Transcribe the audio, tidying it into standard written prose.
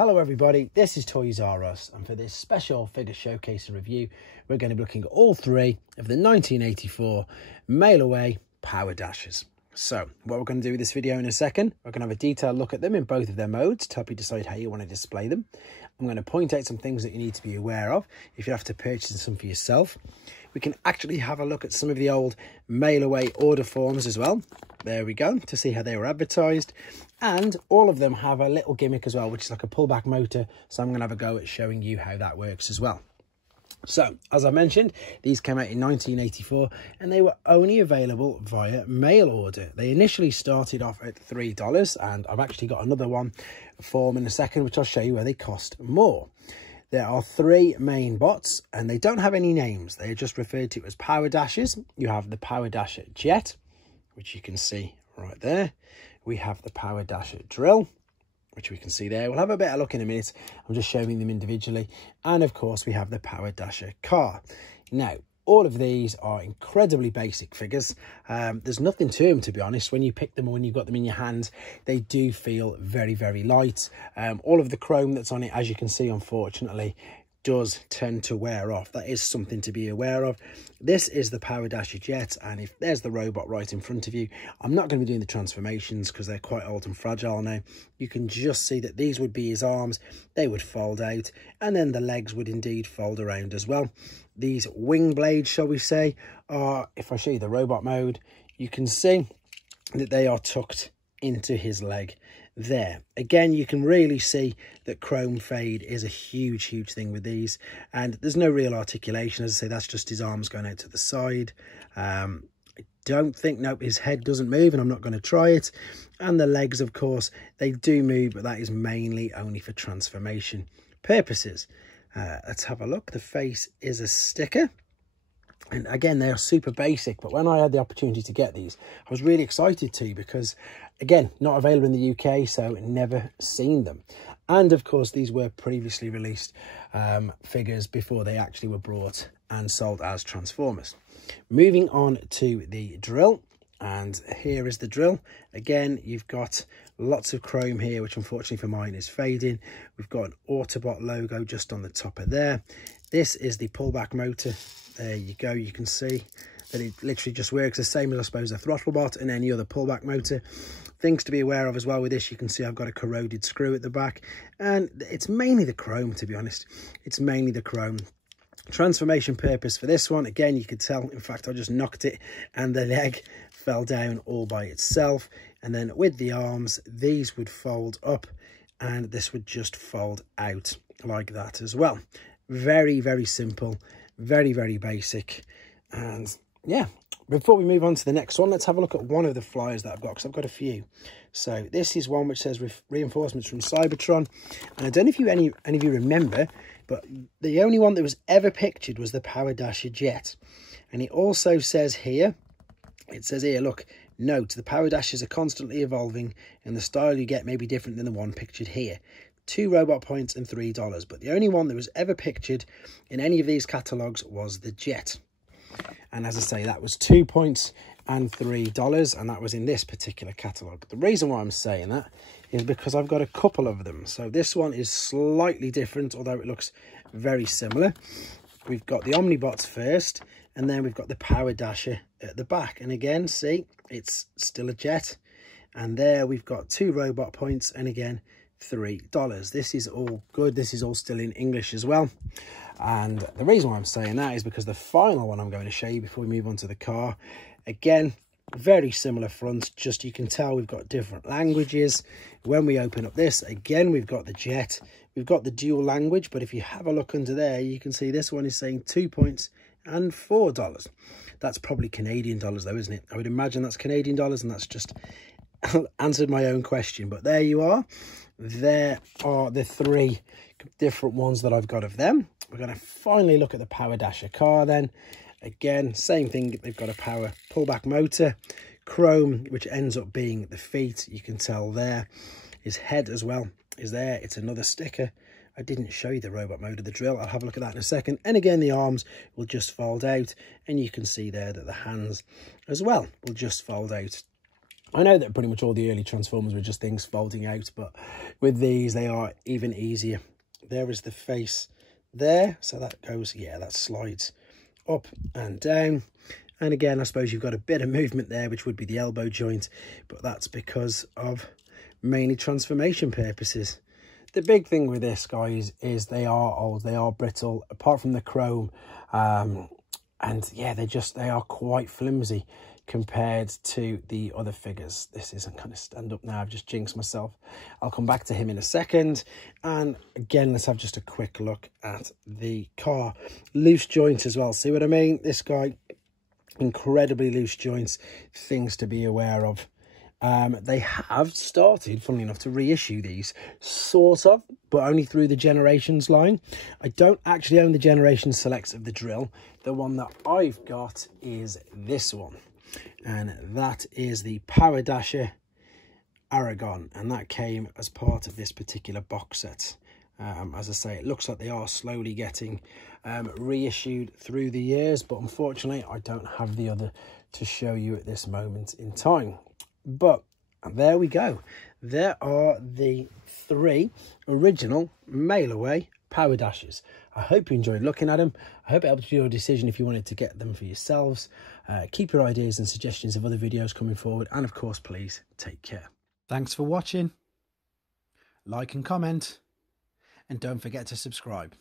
Hello everybody, this is Toys R Us, and for this special figure showcase and review, we're going to be looking at all three of the 1984 Mail Away Power Dashers. So, what we're going to do with this video in a second, we're going to have a detailed look at them in both of their modes to help you decide how you want to display them. I'm going to point out some things that you need to be aware of if you have to purchase some for yourself. We can actually have a look at some of the old Mail Away order forms as well. There we go, to see how they were advertised. And all of them have a little gimmick as well, which is like a pullback motor. So I'm going to have a go at showing you how that works as well. So, as I mentioned, these came out in 1984 and they were only available via mail order. They initially started off at $3, and I've actually got another one form in a second, which I'll show you where they cost more. There are three main bots and they don't have any names. They are just referred to as Power Dashers. You have the Power Dasher Jet, which you can see right there. We have the Power Dasher Drill, which we can see there. We'll have a better look in a minute. I'm just showing them individually. And of course, we have the Power Dasher Car. Now, all of these are incredibly basic figures. There's nothing to them, to be honest. When you pick them or when you've got them in your hands, they do feel very, very light. All of the chrome that's on it, as you can see, unfortunately, does tend to wear off. That is something to be aware of. This is the Power Dasher Jet, and if there's the robot right in front of you, I'm not going to be doing the transformations because they're quite old and fragile now. You can just see that these would be his arms. They would fold out, and then the legs would indeed fold around as well. These wing blades, shall we say, are, if I show you the robot mode, you can see that they are tucked into his leg there. Again, you can really see that chrome fade is a huge thing with these, and there's no real articulation. As I say, that's just his arms going out to the side. I don't think, no, his head doesn't move, and I'm not going to try it. And the legs, of course, they do move, but that is mainly only for transformation purposes. Let's have a look. The face is a sticker. And again, they are super basic, but when I had the opportunity to get these, I was really excited to, because again, not available in the UK, so never seen them. And of course, these were previously released figures before they actually were brought and sold as Transformers. Moving on to the drill, and here is the drill. Again, you've got lots of chrome here, which unfortunately for mine is fading. We've got an Autobot logo just on the top of there. This is the pullback motor. There you go. You can see that it literally just works the same as, I suppose, a Throttlebot and any other pullback motor. Things to be aware of as well with this, you can see I've got a corroded screw at the back, and it's mainly the chrome, to be honest. It's mainly the chrome. Transformation purpose for this one, again, you could tell, in fact, I just knocked it and the leg fell down all by itself. And then with the arms, these would fold up and this would just fold out like that as well. Very simple, very basic. And yeah, before we move on to the next one, let's have a look at one of the flyers that I've got, because I've got a few. So this is one which says reinforcements from Cybertron, and I don't know if any of you remember, but the only one that was ever pictured was the Power Dasher Jet. And it also says here, look, note, the Power Dashers are constantly evolving and the style you get may be different than the one pictured here. 2 robot points and $3, but the only one that was ever pictured in any of these catalogues was the Jet. And as I say, that was 2 points and $3, and that was in this particular catalogue. The reason why I'm saying that is because I've got a couple of them. So this one is slightly different, although it looks very similar. We've got the Omnibots first, and then we've got the Power Dasher at the back. And again, see, it's still a Jet. And there we've got 2 robot points, and again, $3. This is all good. This is all still in English as well. And the reason why I'm saying that is because the final one I'm going to show you before we move on to the car, again, very similar fronts, just you can tell we've got different languages. When we open up this, again, we've got the Jet, we've got the dual language, but if you have a look under there, you can see this one is saying 2 points and $4. That's probably Canadian dollars though, isn't it? I would imagine that's Canadian dollars, and that's just answered my own question. But there you are. There are the 3 different ones that I've got of them. We're going to finally look at the Power Dasher car then. Again, same thing. They've got a power pullback motor, chrome, which ends up being the feet. You can tell there. His head as well is there. It's another sticker. I didn't show you the robot mode of the drill. I'll have a look at that in a second. And again, the arms will just fold out, and you can see there that the hands as well will just fold out I know that pretty much all the early Transformers were just things folding out, but with these, they are even easier. There is the face there. So that goes, yeah, that slides up and down. And again, I suppose you've got a bit of movement there, which would be the elbow joint, but that's because of mainly transformation purposes. The big thing with this, guys, is they are old, they are brittle, apart from the chrome. And yeah, they are quite flimsy compared to the other figures. This isn't going to stand up now. I've just jinxed myself. I'll come back to him in a second. And again, let's have just a quick look at the car. Loose joints as well. See what I mean? This guy, incredibly loose joints, things to be aware of. They have started, funnily enough, to reissue these, sort of, but only through the Generations line. I don't actually own the Generations Selects of the drill. The one that I've got is this one, and that is the Power Dasher Aragon, and that came as part of this particular box set. As I say, it looks like they are slowly getting reissued through the years, but unfortunately, I don't have the other to show you at this moment in time. But there we go. There are the 3 original mail away Power Dashers. I hope you enjoyed looking at them. I hope it helped your decision if you wanted to get them for yourselves. Keep your ideas and suggestions of other videos coming forward, and of course, please take care. Thanks for watching. Like and comment, and don't forget to subscribe.